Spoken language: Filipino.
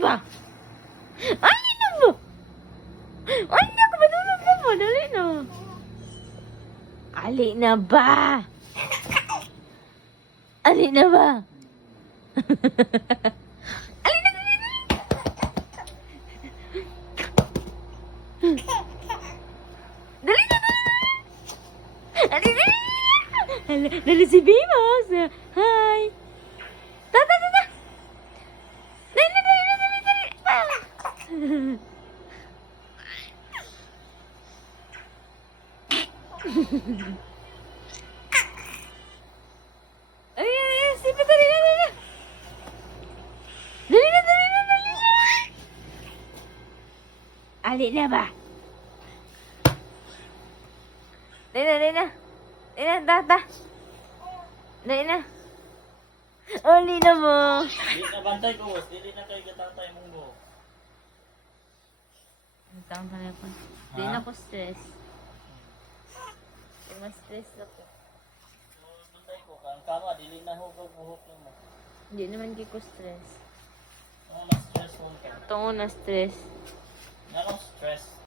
Ba? Ay, na mo! Ay, naku, matulog na mo. Dali na. Ali na ba? Ali na ba? Ali na, dali na. Dali na, dali na. Ali na. Dali si Bimos. Hi. Tata, tata. Dali na, dali na, dali, dali. Ay, ay, ay, sige, dali na, dali na. Dali na, dali na, dali na. Ali na ba? Dali na, dali na. Dali na, tata. Dali na. Ali na mo. Di na bantay ko, boss. Dili na kayo gatatay mong go. Ang taong telepon. Di na ko stress. Di ma-stress na ko. So, bantay ko. Kang kama, dili na hugog-buhok yung mo. Hindi naman di ko stress. Ano na stress mo ka? Tungo na stress. Anong stress?